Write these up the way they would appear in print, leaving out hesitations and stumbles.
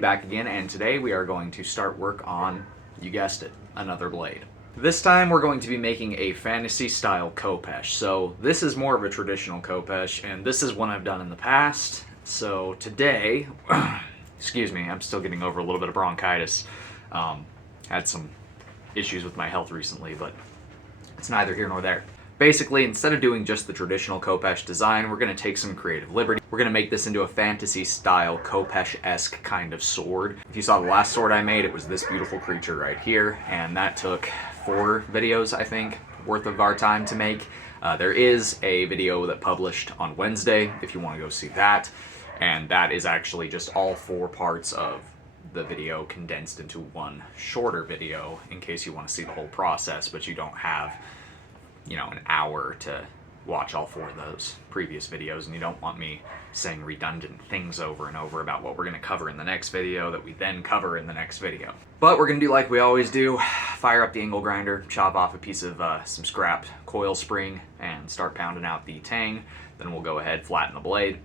Back again, and today we are going to start work on, you guessed it, another blade. This time we're going to be making a fantasy style khopesh. So this is more of a traditional khopesh, and this is one I've done in the past. So today, excuse me, I'm still getting over a little bit of bronchitis. Had some issues with my health recently, but it's neither here nor there. Basically, instead of doing just the traditional khopesh design, we're going to take some creative liberty. We're going to make this into a fantasy-style khopesh-esque kind of sword. If you saw the last sword I made, it was this beautiful creature right here, and that took 4 videos, I think, worth of our time to make. There is a video that published on Wednesday, if you want to go see that, and that is actually just all 4 parts of the video condensed into one shorter video, in case you want to see the whole process, but you don't have an hour to watch all 4 of those previous videos, and you don't want me saying redundant things over and over about what we're going to cover in the next video that we then cover in the next video. But we're going to do like we always do, fire up the angle grinder, chop off a piece of some scrapped coil spring, and start pounding out the tang. Then we'll go ahead, flatten the blade,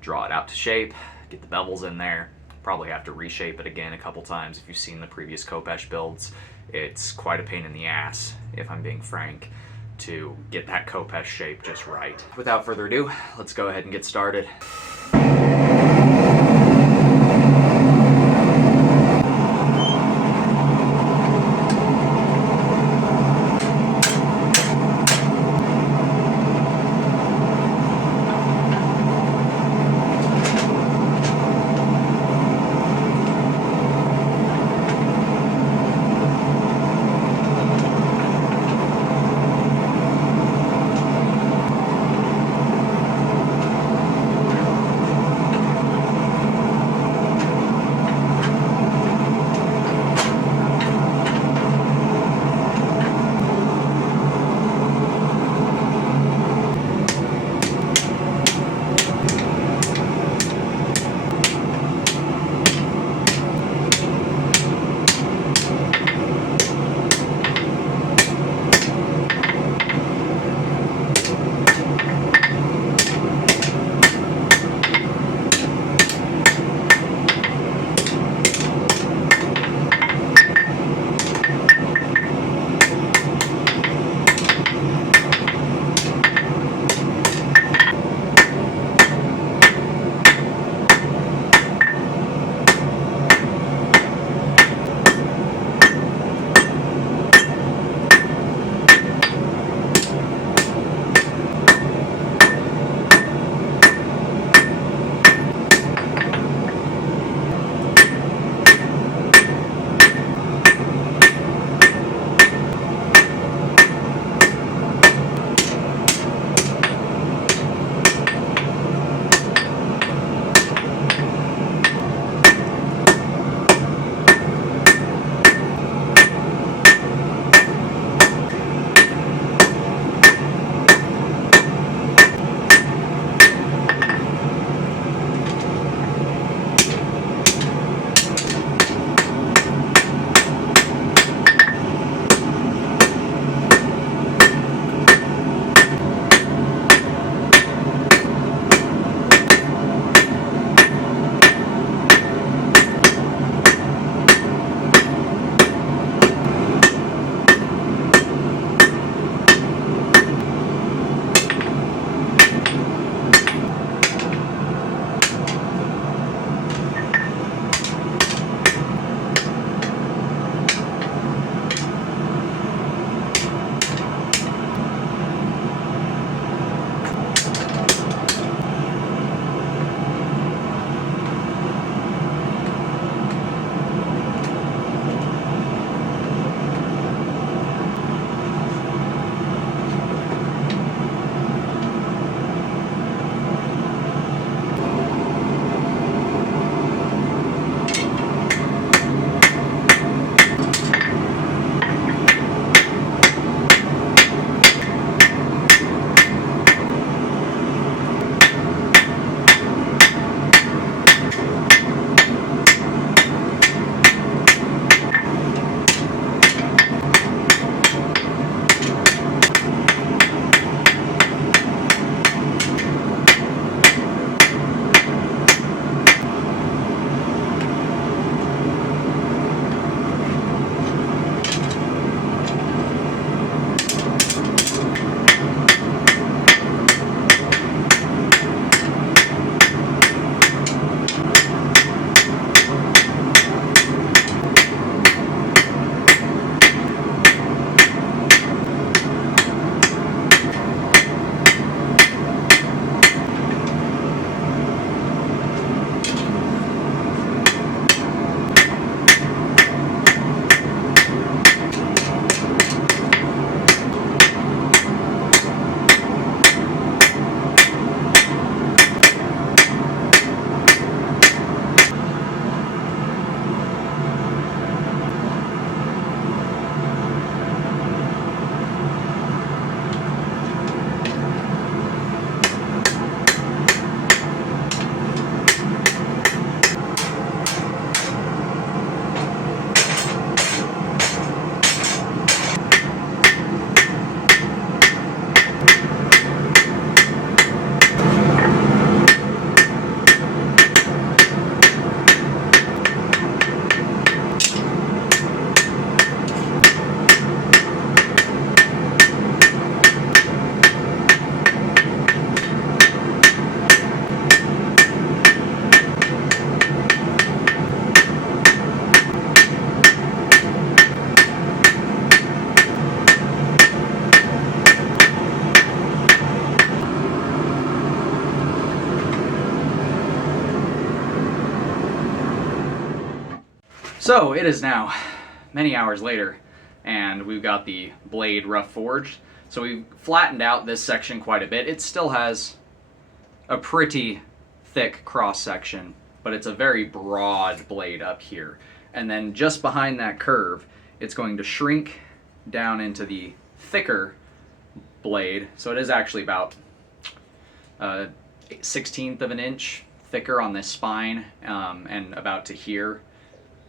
draw it out to shape, get the bevels in there. Probably have to reshape it again a couple times. If you've seen the previous khopesh builds, it's quite a pain in the ass, if I'm being frank, to get that khopesh shape just right. Without further ado, let's go ahead and get started. So it is now many hours later, and we've got the blade rough forged. So we've flattened out this section quite a bit. It still has a pretty thick cross section, but it's a very broad blade up here. And then just behind that curve, it's going to shrink down into the thicker blade. So it is actually about 1/16 of an inch thicker on this spine, and about to here,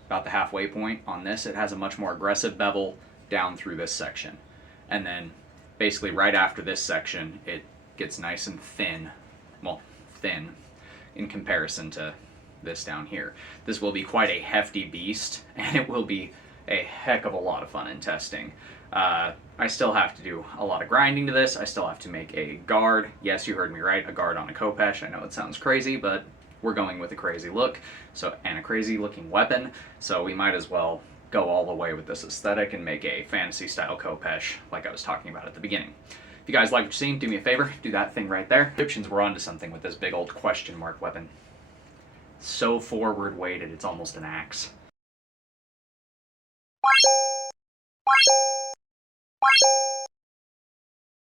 about the halfway point on this. It has a much more aggressive bevel down through this section. And then basically right after this section, it gets nice and thin. Well, thin in comparison to this down here. This will be quite a hefty beast, and it will be a heck of a lot of fun in testing. I still have to do a lot of grinding to this. I still have to make a guard. Yes, you heard me right, a guard on a khopesh. I know it sounds crazy, but we're going with a crazy look, and a crazy looking weapon, so we might as well go all the way with this aesthetic and make a fantasy style khopesh like I was talking about at the beginning. If you guys like what you've seen, do me a favor, do that thing right there. Egyptians were onto something with this big old question mark weapon. So forward weighted, it's almost an axe.